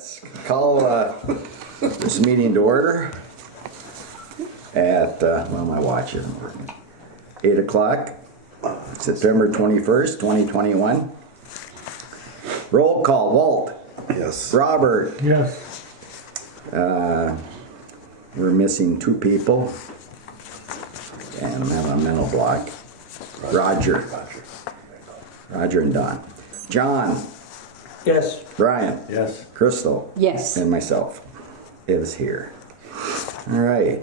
Let's call this meeting to order at, well, my watch isn't working. 8 o'clock, September 21st, 2021. Roll call. Walt. Yes. Robert. Yes. We're missing 2 people. And I'm having a mental block. Roger and Don. John. Yes. Brian. Yes. Crystal. Yes. And myself is here. All right.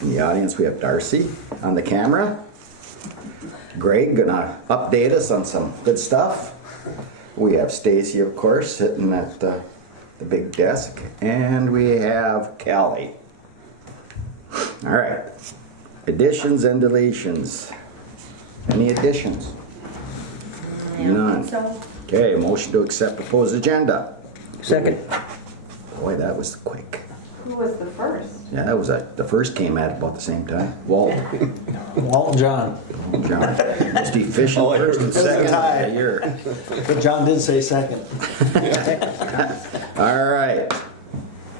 In the audience, we have Darcy on the camera. Greg gonna update us on some good stuff. We have Stacy, of course, sitting at the big desk, and we have Callie. All right. Additions and deletions. Any additions? None. So, Okay, motion to accept proposed agenda. Second. Boy, that was quick. who was the first? Yeah, that was the first came at about the same time. Walt. Walt and John. John. Most efficient first and It was a second tie. of the year. But John did say second. All right.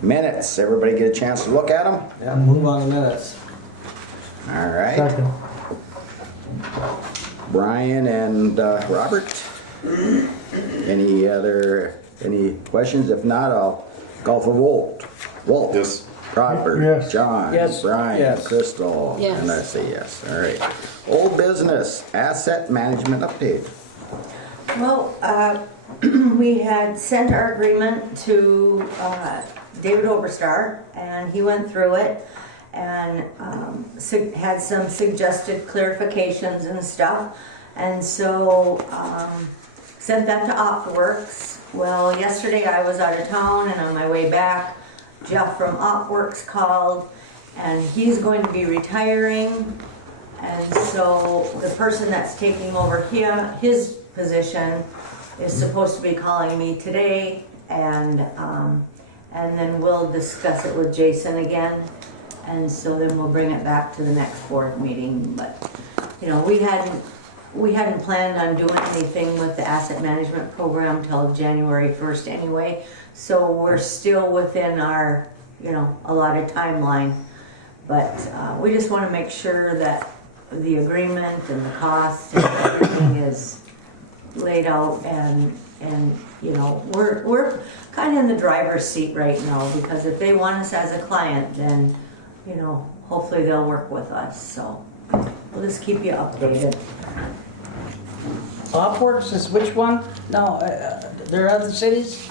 Minutes. Everybody get a chance to look at them? Yeah, move on to minutes. All right. Second. Brian and Robert. Any questions? If not, I'll call for Walt. Walt. Yes. Robert. Yes. John. Yes. Brian. Yes. Crystal. Yes. And I say yes. All right. Old business. Asset management update. Well, we had sent our agreement to David Oberstar, and he went through it and had some suggested clarifications and stuff. And so sent that to OpWorks. Well, yesterday I was out of town, and on my way back, Jeff from OpWorks called, and he's going to be retiring. And so the person that's taking over his position is supposed to be calling me today, and then we'll discuss it with Jason again, and so then we'll bring it back to the next board meeting. But you know, we hadn't planned on doing anything with the asset management program till January 1st anyway, so we're still within our allotted timeline. But we just want to make sure that the agreement and the cost and everything is laid out, and we're kind of in the driver's seat right now, because if they want us as a client, then hopefully they'll work with us. So we'll just keep you updated. OpWorks is which one? No, there are other cities?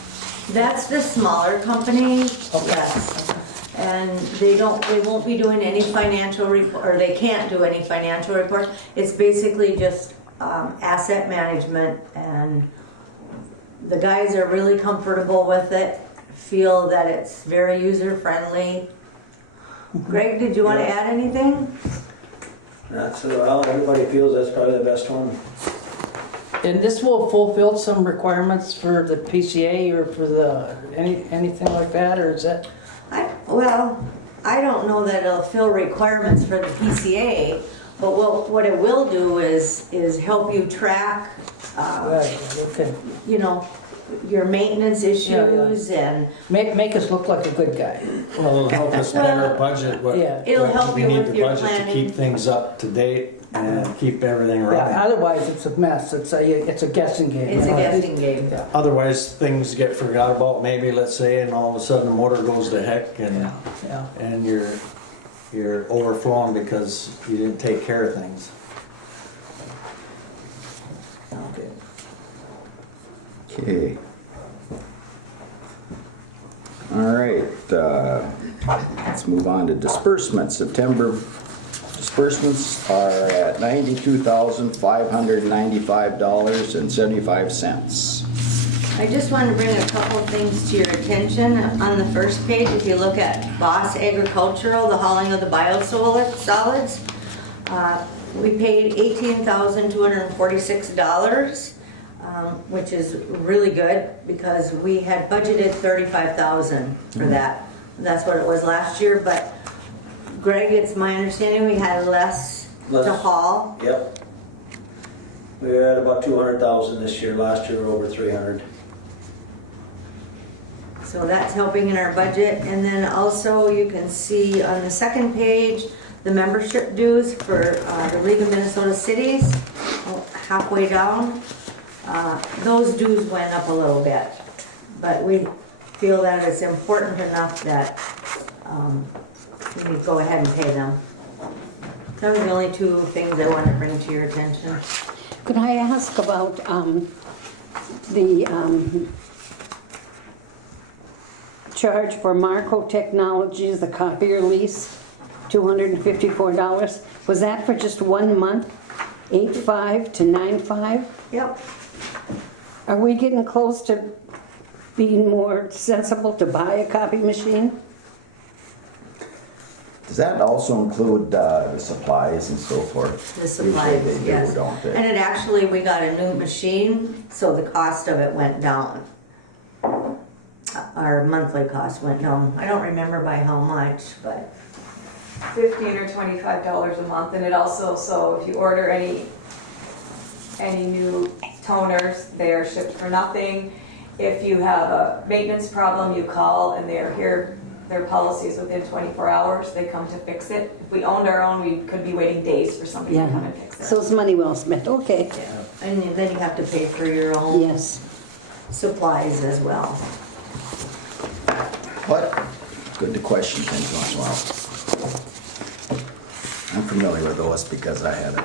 That's the smaller company. Okay. Yes. And they won't be doing any financial report, or they can't do any financial report. It's basically just asset management, and the guys are really comfortable with it, feel that it's very user friendly. Greg, did you want to add anything? That's well, everybody feels that's probably the best one. And this will fulfill some requirements for the PCA or for the anything like that, or is that? I don't know that it'll fill requirements for the PCA, but what it will do is help you track, Right, okay. your maintenance issues, and Make us look like a good guy. Well, it'll help us better budget what Yeah. It'll what help we you need with to your budget to planning. keep things up to date and keep everything Yeah, running. otherwise it's a mess. It's a guessing game. it's a guessing game. Yeah. Otherwise, things get forgot about, maybe, let's say, and all of a sudden the motor goes to heck, and Yeah. and you're overflowing because you didn't take care of things. Okay. Okay. All right. Let's move on to disbursements. September disbursements are at $92,595.75. I just wanted to bring a couple things to your attention. On the first page, if you look at Boss Agricultural, the hauling of the biosolids, we paid $18,246, which is really good, because we had budgeted $35,000 for that. That's what it was last year, but Greg, it's my understanding we had less to haul. Yep. We were at about 200,000 this year. Last year we were over 300. So that's helping in our budget. And then also you can see on the second page, the membership dues for the League of Minnesota Cities, halfway down. Those dues went up a little bit, but we feel that it's important enough that we need to go ahead and pay them. Those are the only two things I want to bring to your attention. Could I ask about the charge for Marco Technologies, the copier lease, $254? Was that for just 1 month, 8/5 to 9/5? Yep. Are we getting close to being more sensible to buy a copy machine? Does that also include the supplies and so forth? The supplies, Usually they do, yes. don't they? And it actually, we got a new machine, so the cost of it went down. Our monthly cost went down. I don't remember by how much, but $15 or $25 a month, and it also, so if you order any new toners, they are shipped for nothing. If you have a maintenance problem, you call and they're here, their policy is within 24 hours, they come to fix it. If we owned our own, we could be waiting days for somebody to come and fix it. So it's money well spent, okay. yeah. And then you have to pay for your own Yes. supplies as well. But good to question things once in a while. I'm familiar with those because I had a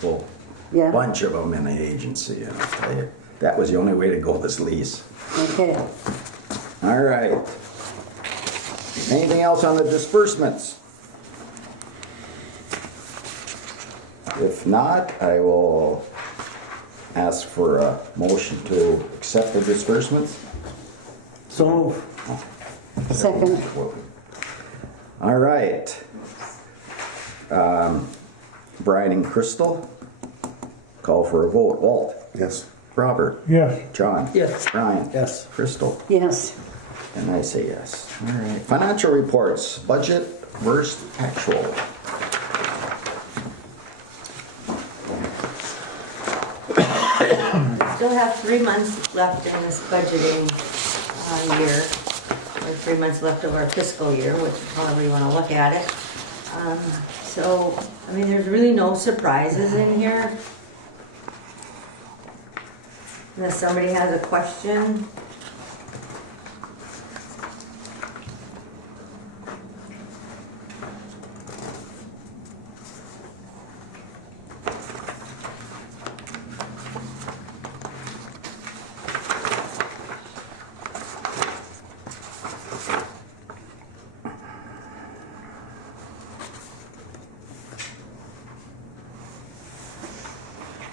whole Yeah. bunch of them in the agency, and I'll tell you, that was the only way to go this lease. Okay. All right. Anything else on the disbursements? If not, I will ask for a motion to accept the disbursements. So move. Second. All right. Brian and Crystal, call for a vote. Walt? Yes. Robert? Yes. John? Yes. Brian? Yes. Crystal? Yes. And I say yes. All right. Financial reports, budget versus actual. Still have 3 months left in this budgeting year, or 3 months left of our fiscal year, which however you want to look at it. So, I mean, there's really no surprises in here. Unless somebody has a question.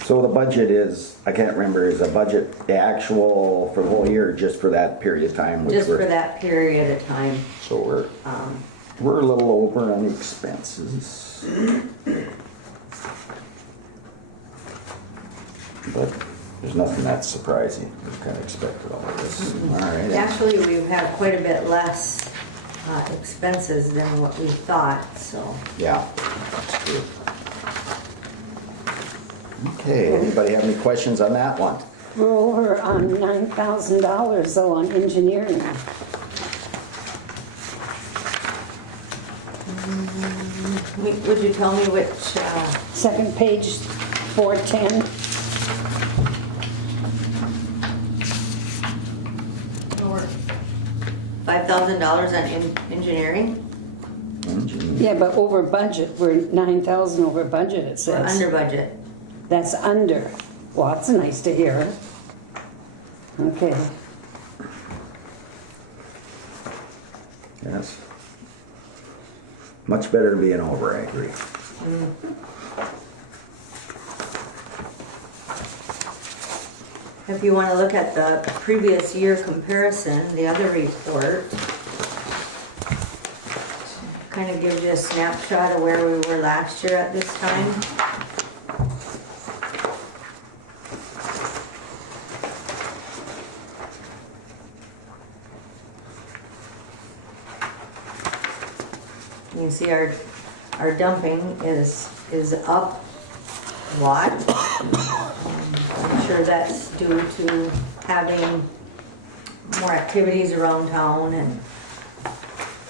So the budget is, I can't remember, is the budget the actual for the whole year or just for that period of time? Just for that period of time. So we're a little over on the expenses. But there's nothing that's surprising. We kind of expected all of this. All right. Actually, we've had quite a bit less expenses than what we thought, so. Yeah, that's true. Okay, anybody have any questions on that one? We're over on $9,000 though on engineering. Would you tell me which, Second page, 410. $5,000 on engineering? Engineering. Yeah, but over budget, we're 9,000 over budget, it Or says. under budget? That's under. Well, that's nice to hear. Okay. Yes. Much better than being over, I agree. If you want to look at the previous year comparison, the other report kind of gives you a snapshot of where we were last year at this time. You can see our dumping is up a lot. I'm sure that's due to having more activities around town and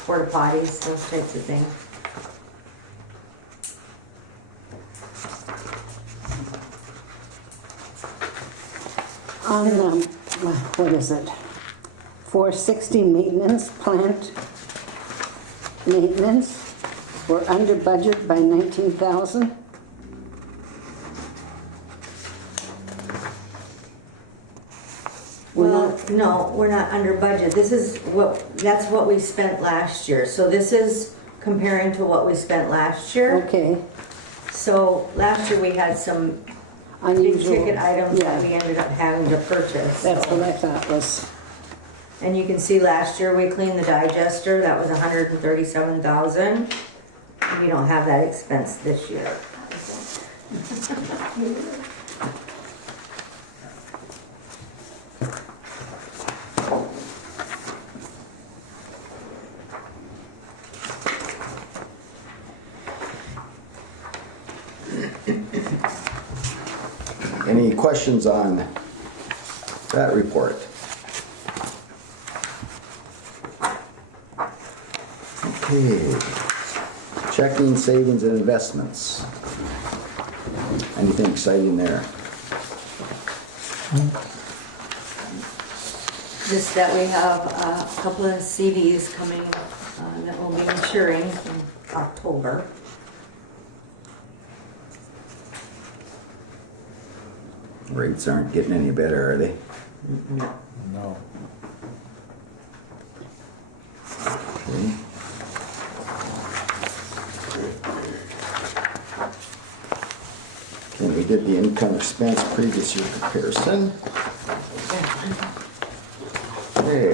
porta potties, those types of things. On, what is it? 460 maintenance, plant maintenance, we're under budget by 19,000. Well, no, we're not under budget. That's what we spent last year. So this is comparing to what we spent last year. Okay, So last year we had some big unusual. ticket items that we Yeah, ended up having to purchase. that's so. what I thought was, And you can see last year we cleaned the digester, that was 137,000. We don't have that expense this year. Any questions on that report? Okay. Checking, savings, and investments. Anything exciting there? Just that we have a couple of CDs coming that will be maturing in October. Rates aren't getting any better, are they? No. Okay. Okay, we did the income expense previous year comparison. Okay.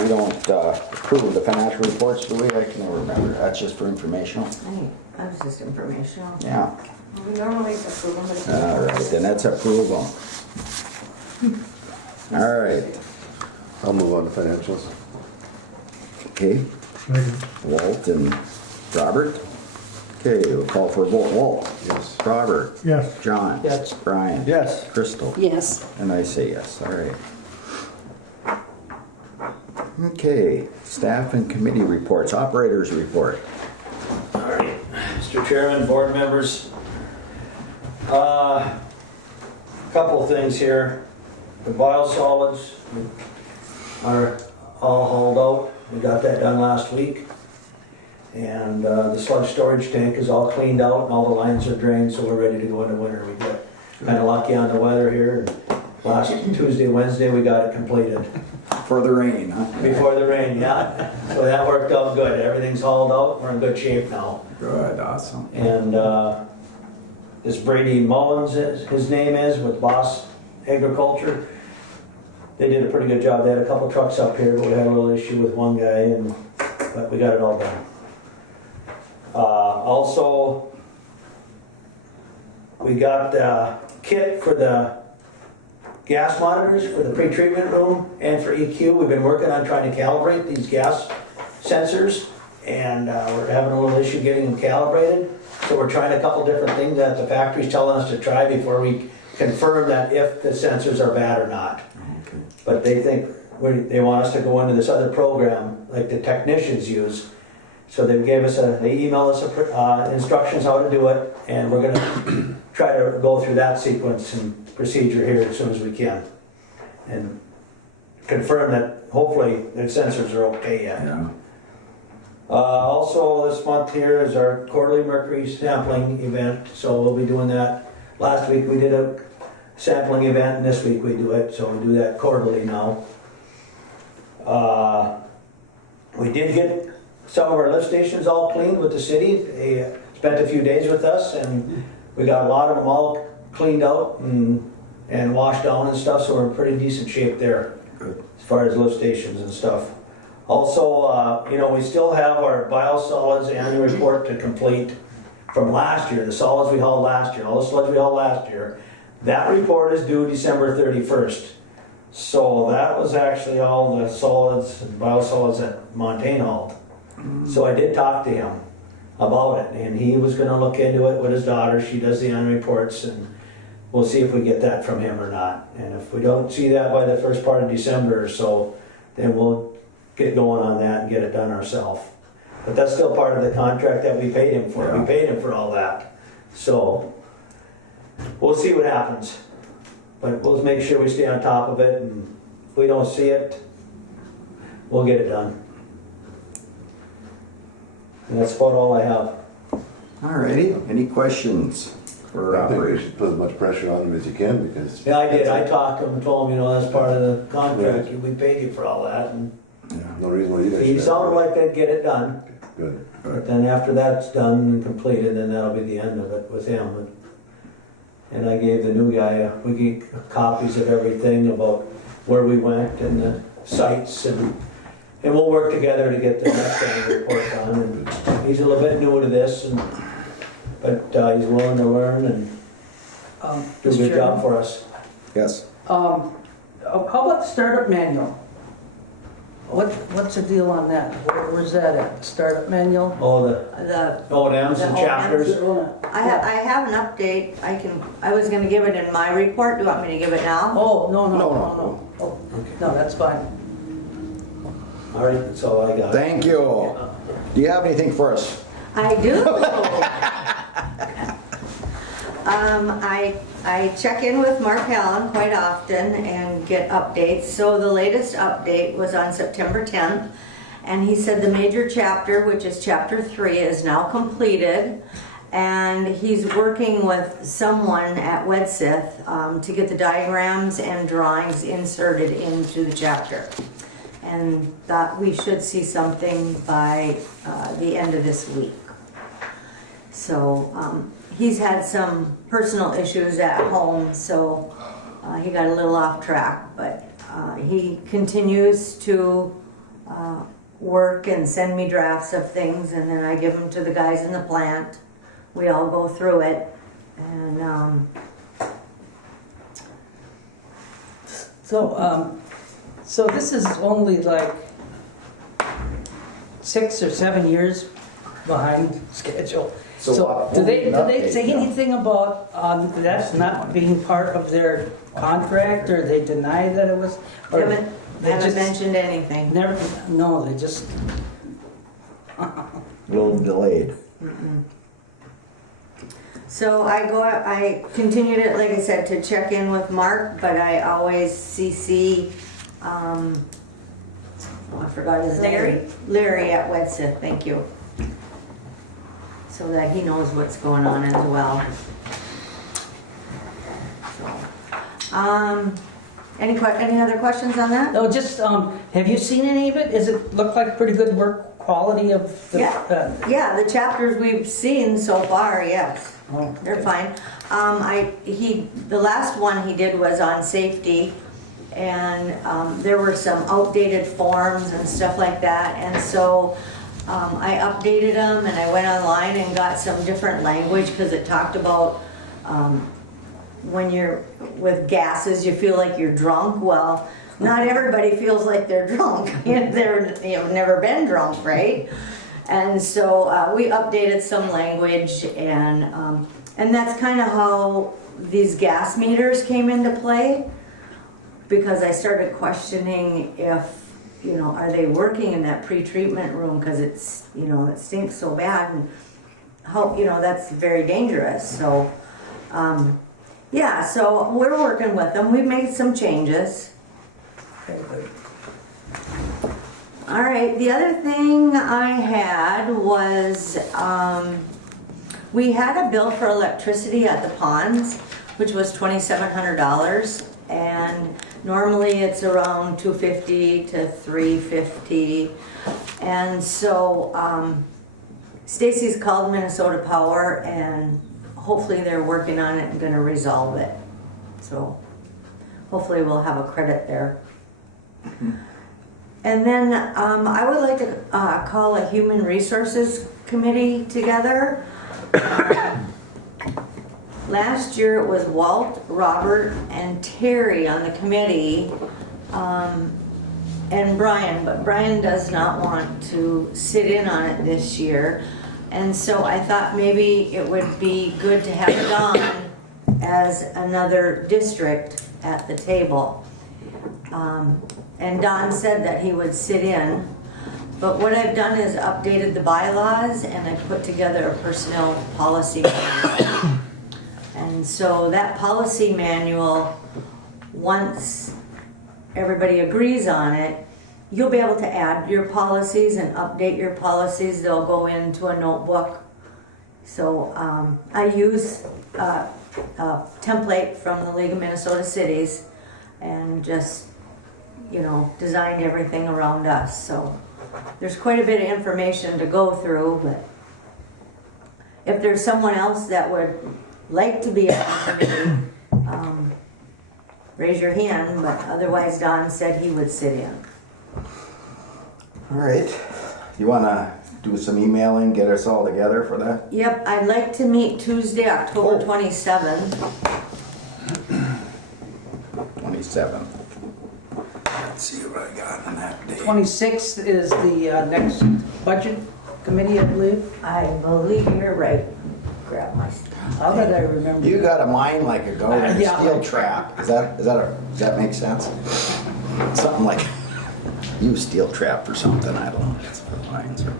We don't approve the financial reports, do we? I can never remember. That's just for informational. That was just informational. Yeah. We normally approve them, but if All right, then that's approval. All right. I'll move on to financials. Okay. Walt and Robert. Okay, we'll call for a vote. Walt? Yes. Robert? Yes. John? Yes. Brian? Yes. Crystal? yes. And I say yes, all right. Okay, staff and committee reports, operators report. All right, Mr. Chairman, board members. Couple of things here. The biosolids are all hauled out. We got that done last week. And the sludge storage tank is all cleaned out and all the lines are drained, so we're ready to go into winter. We got kind of lucky on the weather here. Last Tuesday, Wednesday, we got it completed. For the rain, huh? Before the rain, yeah. So that worked out good. Everything's hauled out. We're in good shape now. Good, awesome. And this Brady Mullins, his name is, with Boss Agriculture. They did a pretty good job. They had a couple trucks up here, but we had a little issue with one guy, but we got it all done. Also, we got the kit for the gas monitors for the pre-treatment room and for EQ. We've been working on trying to calibrate these gas sensors, and we're having a little issue getting them calibrated. So we're trying a couple different things that the factory's telling us to try before we confirm that if the sensors are bad or not. Okay. But they think they want us to go into this other program like the technicians use. So they emailed us instructions how to do it, and we're gonna try to go through that sequence and procedure here as soon as we can. And confirm that hopefully the sensors are okay yet. Yeah. Also this month here is our quarterly Mercury sampling event, so we'll be doing that. Last week we did a sampling event, and this week we do it, so we do that quarterly now. We did get some of our lift stations all cleaned with the city. They spent a few days with us, and we got a lot of them all cleaned out and washed down and stuff, so we're in pretty decent shape there. Good. As far as lift stations and stuff. Also, we still have our biosolids annual report to complete from last year, the solids we hauled last year, all the sludge we hauled last year. That report is due December 31st. So that was actually all the solids and biosolids that Montaigne hauled. So I did talk to him. about it. And he was gonna look into it with his daughter. She does the end reports, and we'll see if we get that from him or not. And if we don't see that by the first part of December or so, then we'll get going on that and get it done ourselves. But that's still part of the contract that we paid him for. Yeah. We paid him for all that. So we'll see what happens. But we'll make sure we stay on top of it, and if we don't see it, we'll get it done. And that's about all I have. Alrighty, any questions for I think we operation? should put as much pressure on him as you can because. Yeah, I did. I talked to him and told him, that's part of the contract. We paid you for all that. And No reason why you guys. he should. sounded like they'd get it done. Good. But then after that's done and completed, then that'll be the end of it with him. And I gave the new guy, we gave copies of everything about where we went and the sites, and we'll work together to get the next annual report done. And he's a little bit new to this, but he's willing to learn and do a Mr. good job Chairman, for us. Yes. How about the startup manual? What's the deal on that? Where's that at? The startup manual? All the The, O&Ms The and O&Ms. chapters. I have an update. I was gonna give it in my report. Do you want me to give it now? Oh, no. No. Oh, no, that's fine. All right, that's all I got. Thank you. Do you have anything for us? I do. I check in with Mark Allen quite often and get updates. So the latest update was on September 10th, and he said the major chapter, which is chapter 3, is now completed, and he's working with someone at Wedsith to get the diagrams and drawings inserted into the chapter. And that we should see something by the end of this week. So he's had some personal issues at home, so he got a little off track, but he continues to work and send me drafts of things, and then I give them to the guys in the plant. We all go through it, and So this is only like 6 or 7 years behind schedule. So what- Do they update say now? anything about that's not being part of their contract, or they deny that it was? Or haven't they just mentioned anything. never? No, they just. A little delayed. So I continued it, like I said, to check in with Mark, but I always CC, I forgot his name. Larry at Wedsith, thank you. So that he knows what's going on as well. So, any other questions on that? No, just have you seen any of it? Does it look like pretty good work quality of the? Yeah, the chapters we've seen so far, yes. Oh, They're okay. fine. The last one he did was on safety, and there were some outdated forms and stuff like that, and so I updated them, and I went online and got some different language, because it talked about when you're with gases, you feel like you're drunk. Well, not everybody feels like they're drunk. They've never been drunk, right? And so we updated some language, and that's kind of how these gas meters came into play, because I started questioning if, are they working in that pre-treatment room, because it's, it stinks so bad, and how, that's very dangerous. So, yeah, so we're working with them. We've made some changes. Okay, good. All right, the other thing I had was, we had a bill for electricity at the ponds, which was $2,700, and normally it's around $250 to $350, and so Stacy's called Minnesota Power, and hopefully they're working on it and going to resolve it. So hopefully we'll have a credit there. And then I would like to call a Human Resources Committee together. Last year it was Walt, Robert, and Terry on the committee, and Brian, but Brian does not want to sit in on it this year. And so I thought maybe it would be good to have Don as another district at the table. And Don said that he would sit in. But what I've done is updated the bylaws and I put together a personnel policy manual. And so that policy manual, once everybody agrees on it, you'll be able to add your policies and update your policies. They'll go into a notebook. So I use a template from the League of Minnesota Cities and just, designed everything around us. So there's quite a bit of information to go through, but if there's someone else that would like to be on the committee, raise your hand, but otherwise Don said he would sit in. All right. You want to do some emailing, get us all together for that? Yep, I'd like to meet Tuesday, October Oh. 27th. 27th. Let's see what I got on that day. 26th is the next budget committee, I believe. I believe you're right. Grab my stuff. How did I remember? You got a mind like a goat in a Yeah. steel trap. Does that make sense? Something like you steel trap or something. I don't know. That's what mines are.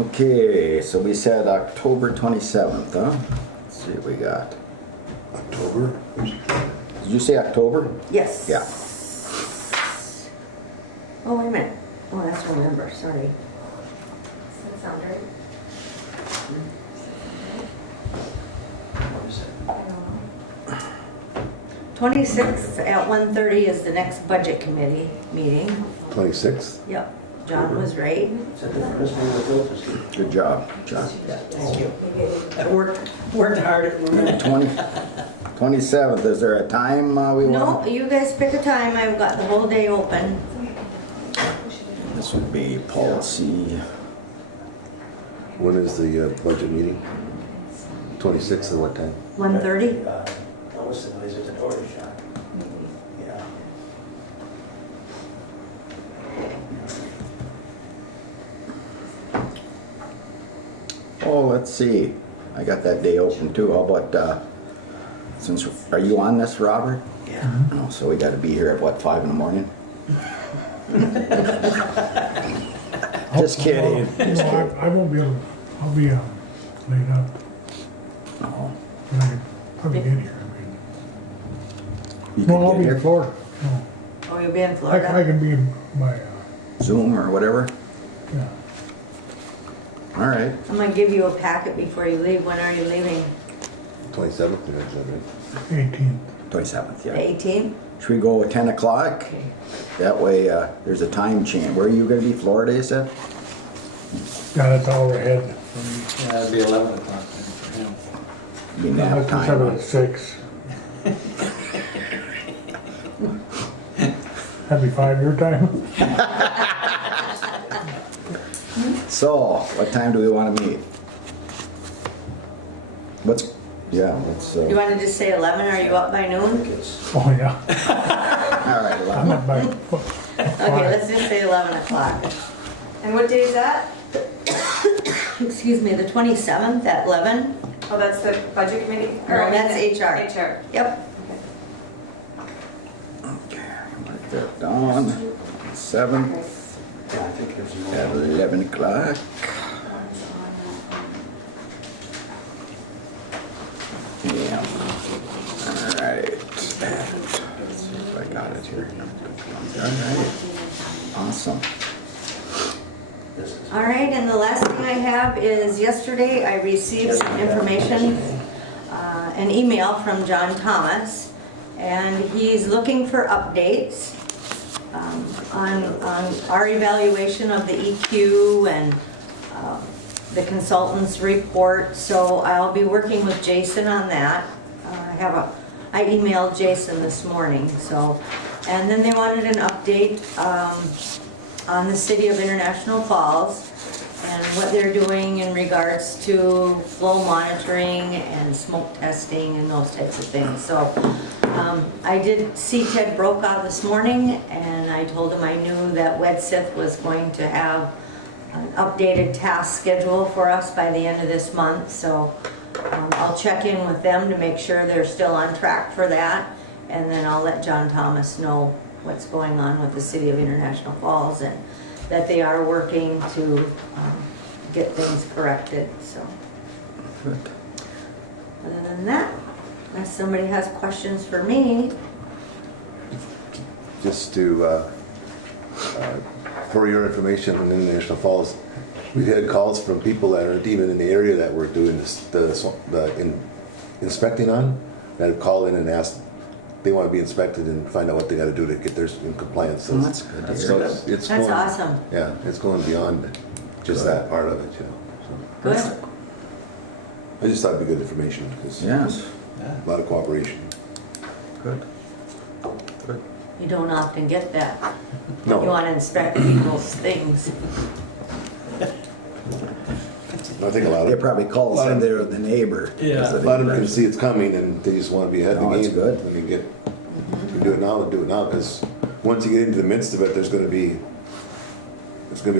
Okay, so we said October 27th, huh? Let's see what we got. October? Did you say October? Yes. Yeah. Oh, wait a minute. Oh, that's November, sorry. Does that sound right? 26th at 1:30 is the next budget committee meeting. 26th? Yep, John was right. Good job, John. Thank you. I worked hard at remembering. 27th, is there a time we No, want? you guys pick a time. I've got the whole day open. This would be policy. When is the budget meeting? 26th at what time? 1:30? What's the noise at the door shop? Yeah. Oh, let's see. I got that day open too. How about, are you on this, Robert? Yeah. Oh, so we got to be here at what, 5 in the morning? Just kidding. Just No, kidding. I won't be able, I'll be laid up. Oh, And I can probably get here, you No, I'll can be get in here? Florida. No, Oh, you'll be in I Florida? can be in my, Zoom or whatever? yeah. All right. I'm gonna give you a packet before you leave. When are you leaving? 27th, is that right? 18th. 27th, The yeah. 18th? Should we go at 10 o'clock? That way there's a time change. Where are you going to be, Florida, you said? Yeah, that's all ahead for me. Yeah, it'd be 11 o'clock then for him. Be Let's nap just have it time. at 6. That'd be 5 your time? So, what time do we want to meet? Let's You wanna just say 11? Are you up by noon? Oh, yeah. all right, I'm 11. not by, Okay, let's just say 11 o'clock. And what day is that? Excuse me, the 27th at 11? Oh, that's the budget committee? No, that's HR. HR. Yep. Okay, mark that down. 7th Yeah, I think there's more. at 11 o'clock. Yeah. All right. Let's see if I got it here. All right. Awesome. All right, and the last thing I have is yesterday I received some information, an email from John Thomas, and he's looking for updates on our evaluation of the EQ and the consultant's report. So I'll be working with Jason on that. I emailed Jason this morning, so, and then they wanted an update on the city of International Falls and what they're doing in regards to flow monitoring and smoke testing and those types of things. So I did see Ted Brokaw this morning, and I told him I knew that Wedsith was going to have an updated task schedule for us by the end of this month, so I'll check in with them to make sure they're still on track for that, and then I'll let John Thomas know what's going on with the City of International Falls and that they are working to get things corrected, so. Good. Other than that, unless somebody has questions for me. Just to, for your information, in International Falls, we've had calls from people that aren't even in the area that we're doing inspecting on, that have called in and asked, they want to be inspected and find out what they got to do to get theirs in compliance. So That's good to so hear. it's That's going, awesome. Yeah, it's going beyond just that part of it, you know. So Good. I just thought it'd be good information because Yes, a lot of cooperation. good. Good. You don't often get that. No. You want to inspect people's things. I think a lot They of probably call lot of- the neighbor. Yeah. a lot of them can see it's coming and they just want to be ahead of No, the game. it's good. When you do it now, because once you get into the midst of it, there's going to be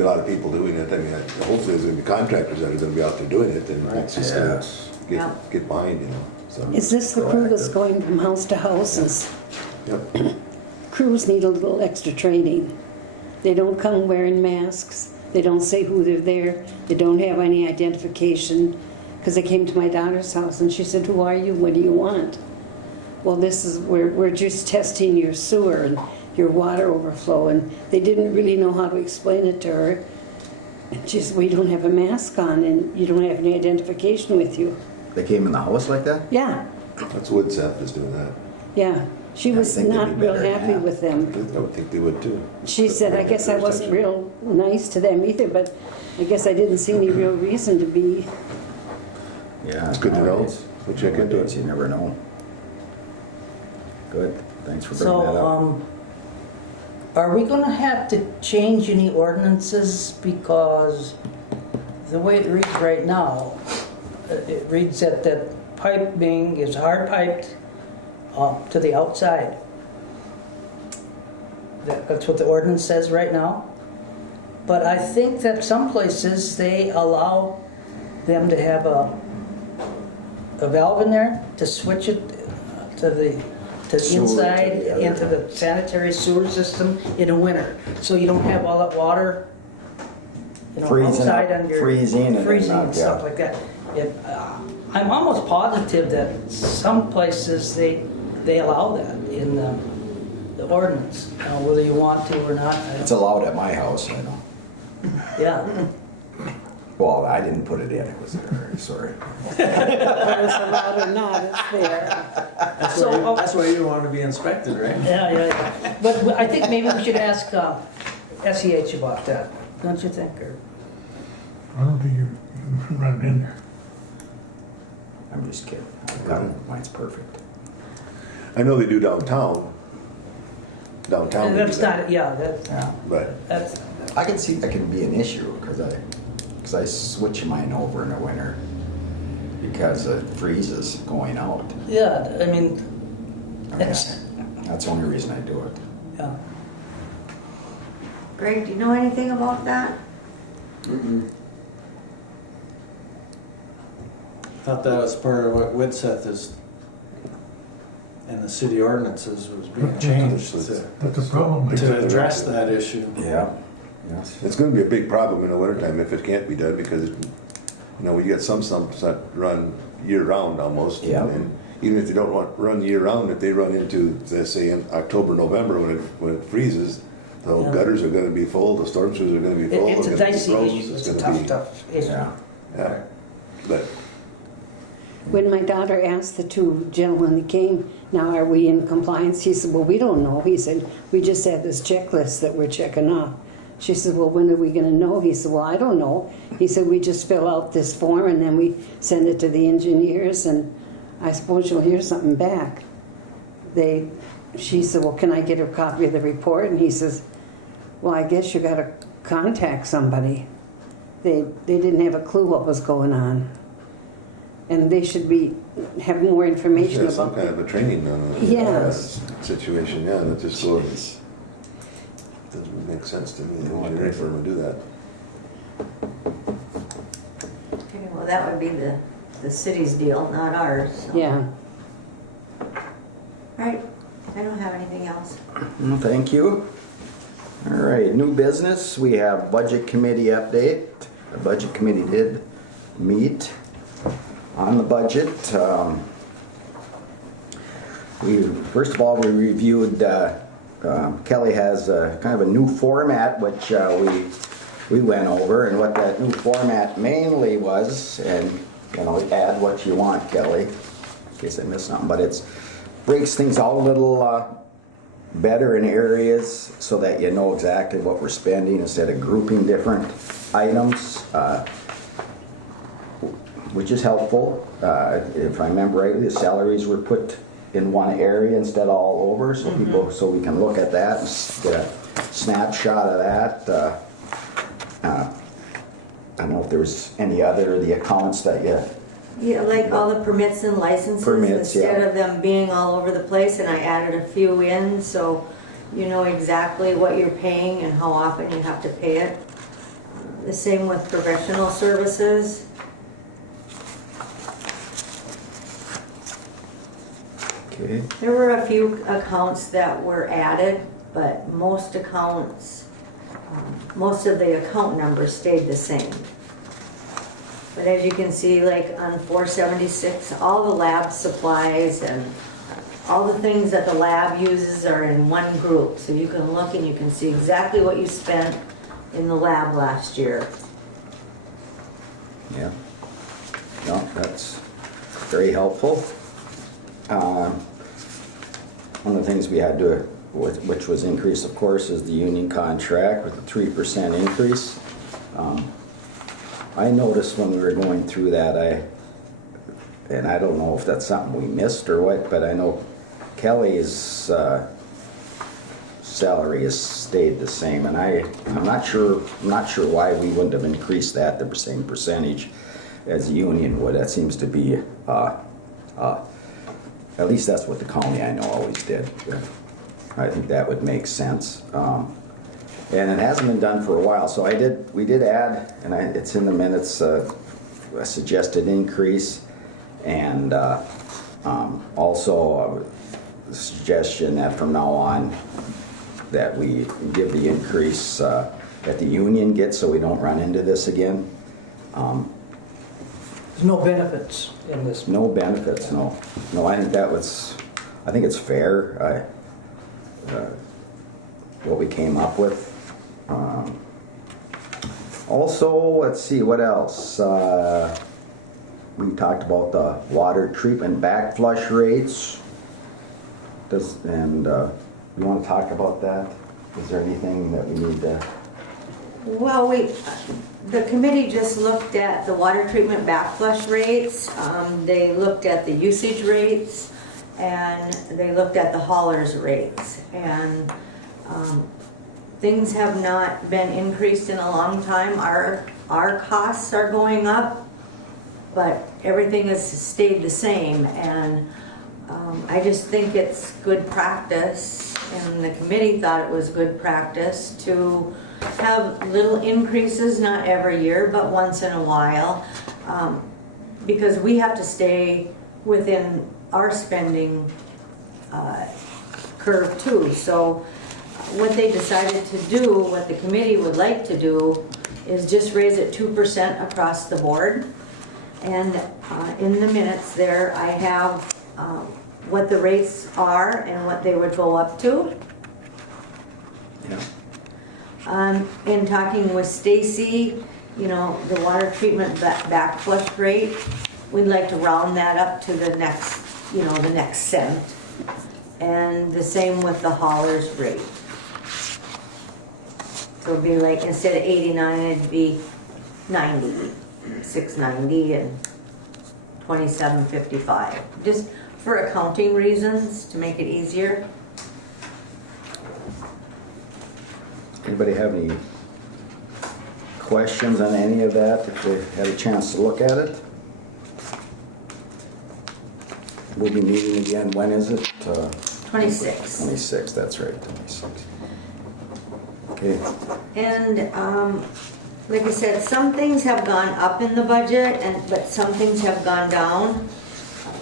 a lot of people doing it. I mean, hopefully there's going to be contractors that are going to be out there doing it, and it's just Yes. going Yeah. to get behind, you know. So, Is this the crew that's going from house to houses? yep. Crews need a little extra training. They don't come wearing masks. They don't say who they're there. They don't have any identification. Because I came to my daughter's house and she said, "Who are you? What do you want?" Well, we're just testing your sewer and your water overflow. And they didn't really know how to explain it to her. And she said, "Well, you don't have a mask on and you don't have any identification with you." They came in the house like that? Yeah, That's Woodseth is doing that. yeah. She I was think they'd not be real better than happy that. with them. I would think they would too. She said, "I guess I wasn't real nice to them either, but I guess I didn't see any real reason to be." Yeah. It's good to know. nowadays- We'll check into nowadays it. You never know. Good. Thanks for bringing that up. So, are we gonna have to change any ordinances because the way it reads right now, it reads that piping is hard piped to the outside. That's what the ordinance says right now. But I think that some places they allow them to have a valve in there to switch it to the Sewer, inside to the into other. the sanitary sewer system in the winter, so you don't have all that water, Freezing outside up, on your freezing and freezing not- and stuff yeah. like that. I'm almost positive that some places they allow that in the ordinance, whether you want to or not. It's allowed at my house, I know. Yeah. Well, I didn't put it in, it was there, sorry. Whether it's allowed or not, it's there. That's why you want to be inspected, right? Yeah. But I think maybe we should ask SEH about that, don't you think? Or I don't think you can run in there. I'm just kidding. I've got it, mine's perfect. I know they do downtown. Downtown. they do that's that. not. Yeah. That's Yeah. But that's. I can see that can be an issue, because I switch mine over in the winter because it freezes going out. Yeah. I mean, it's. That's the only reason I do it. Yeah. Greg, do you know anything about that? Thought that was part of what Woodseth is, and the city ordinances was being changed But the problem is, to address that issue. Yeah. Yes. it's going to be a big problem in the wintertime if it can't be done because, you get some that run year round almost. Yeah. And even if they don't run year round, if they run into, let's say, in October, November when it freezes, the whole gutters are going to be full, the storm sewers are going to be full. It's a they're gonna be dicey froze, issue. It's a gonna tough issue. Yeah. Yeah. But When my daughter asked the two gentlemen that came, "Now, are we in compliance?" He said, "Well, we don't know." He said, "We just have this checklist that we're checking off." She said, "Well, when are we going to know?" He said, "Well, I don't know." He said, "We just fill out this form and then we send it to the engineers and I suppose you'll hear something back." She said, "Well, can I get a copy of the report?" And he says, "Well, I guess you got to contact somebody." They didn't have a clue what was going on. And they should have more information yeah, some about kind of a training on a Yes. situation. Yeah, that just goes. Doesn't make sense to me. The engineering firm would do that. Okay, well, that would be the city's deal, not ours. So. Yeah. Right, I don't have anything else. Well, thank you. All right, new business. We have budget committee update. The budget committee did meet on the budget. First of all, we reviewed. Kelly has kind of a new format, which we went over, and what that new format mainly was, and add what you want, Kelly, in case I missed something, but it's breaks things out a little better in areas so that you know exactly what we're spending instead of grouping different items, which is helpful. If I remember rightly, the salaries were put in one area instead of all over, so so we can look at that and get a snapshot of that. I don't know if there was any other the accounts that you. Yeah, like all the permits and licenses, instead of them being all over the place, and I added a few in so you know exactly what you're paying and how often you have to pay it. The same with professional services. Okay. There were a few accounts that were added, but most accounts, most of the account numbers stayed the same. But as you can see, like on 476, all the lab supplies and all the things that the lab uses are in one group. So you can look and you can see exactly what you spent in the lab last year. Yeah. No, that's very helpful. One of the things we had to, which was increased, of course, is the union contract with a 3% increase. I noticed when we were going through that, and I don't know if that's something we missed or what, but I know Kelly's salary has stayed the same, and I'm not sure why we wouldn't have increased that the same percentage as the union would. That seems to be, at least that's what the county I know always did. I think that would make sense. And it hasn't been done for a while, so we did add, and it's in the minutes, a suggested increase, and also a suggestion that from now on that we give the increase that the union gets, so we don't run into this again. There's no benefits in this. No benefits, no. No, I think it's fair, what we came up with. Also, let's see, what else? We talked about the water treatment backflush rates. You want to talk about that? Is there anything that we need to? Well, the committee just looked at the water treatment backflush rates. They looked at the usage rates, and they looked at the haulers rates. And things have not been increased in a long time. Our costs are going up, but everything has stayed the same. And I just think it's good practice, and the committee thought it was good practice to have little increases, not every year, but once in a while, because we have to stay within our spending curve too. So what they decided to do, what the committee would like to do, is just raise it 2% across the board. And in the minutes there, I have what the rates are and what they would go up to. Yeah. In talking with Stacy, the water treatment backflush rate, we'd like to round that up to the next, the next cent. And the same with the hauler's rate. So it'd be like, instead of 89, it'd be 90, 690 and 2755. Just for accounting reasons, to make it easier. Anybody have any questions on any of that, if they had a chance to look at it? We'll be meeting again, when is it? 26. 26, that's right, 26. Okay. And like I said, some things have gone up in the budget, but some things have gone down.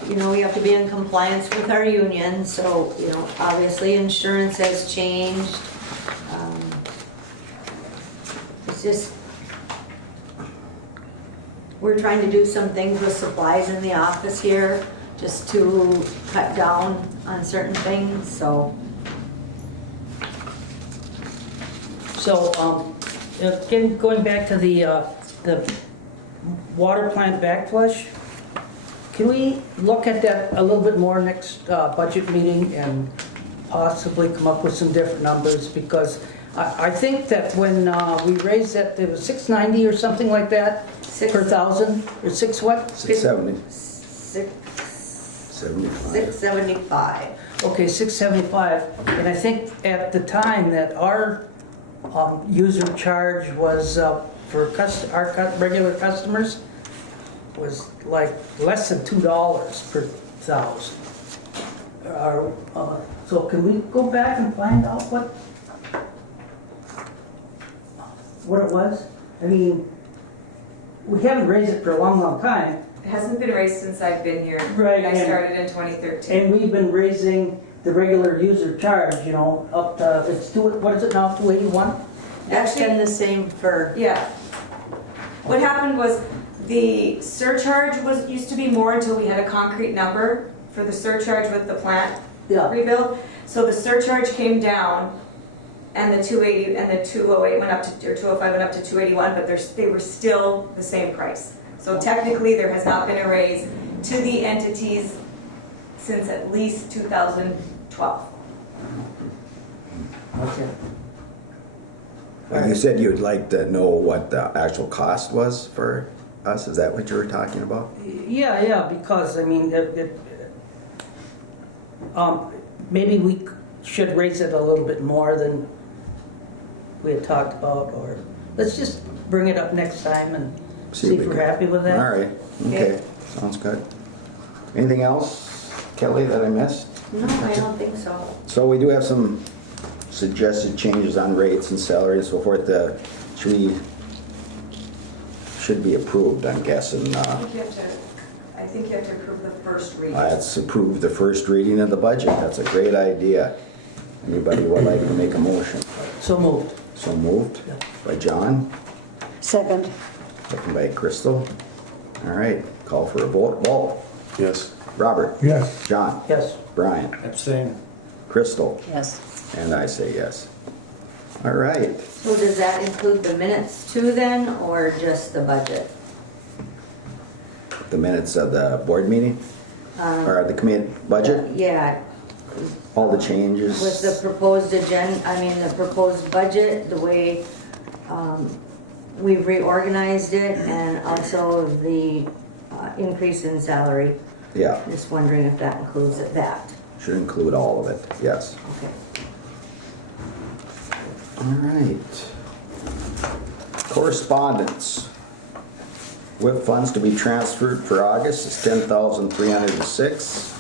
You know, we have to be in compliance with our union, so, you know, obviously insurance has changed. It's just, we're trying to do some things with supplies in the office here, just to cut down on certain things, so. So, again, going back to the water plant backflush, can we look at that a little bit more next budget meeting and possibly come up with some different numbers? Because I think that when we raised that, it was $690 or something like that per thousand, or six what? 670. 675. Okay, 675, and I think at the time that our user charge was for our regular customers was like less than $2 per thousand. So can we go back and find out what it was? I mean, we haven't raised it for a long, long time. It hasn't been raised since I've been here. Right, I and- started in 2013. And we've been raising the regular user charge, you know, up to, what is it now, 281? That's been the same for, Yeah. What happened was the surcharge used to be more until we had a concrete number for the surcharge with the plant Yeah. rebuild. So the surcharge came down and the 280 and the 208 went up to, or 205 went up to 281, but they were still the same price. So technically there has not been a raise to the entities since at least 2012. Okay. You said you'd like to know what the actual cost was for us, is that what you were talking about? Yeah, because, I mean, maybe we should raise it a little bit more than we had talked about, or let's just bring it up next time and see if we we're can- happy with that. All right, okay, sounds good. Anything else, Kelly, that I missed? no, I don't think so. So we do have some suggested changes on rates and salary and so forth that should be approved, I'm guessing. I think you have to approve the first reading. Let's approve the first reading of the budget. That's a great idea. Anybody would like to make a motion? So moved. So moved by John, Second. second by Crystal. All right, call for a vote. Walt, Yes. Robert, Yes. John, Yes. Brian, Abstain. Crystal, Yes. and I say yes. All right, So does that include the minutes too then, or just the budget? the minutes of the board meeting, or the committee budget, Yeah, all the changes. with the proposed the proposed budget, the way we've reorganized it, and also the increase in salary. Yeah, Just wondering if that includes that. should include all of it, yes. Okay. All right. Correspondence. WIP funds to be transferred for August is 10,306.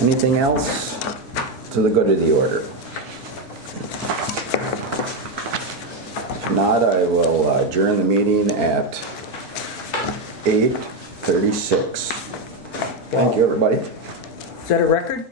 Anything else to the good of the order? If not, I will adjourn the meeting at 8:36. Thank you, everybody. Is that a record?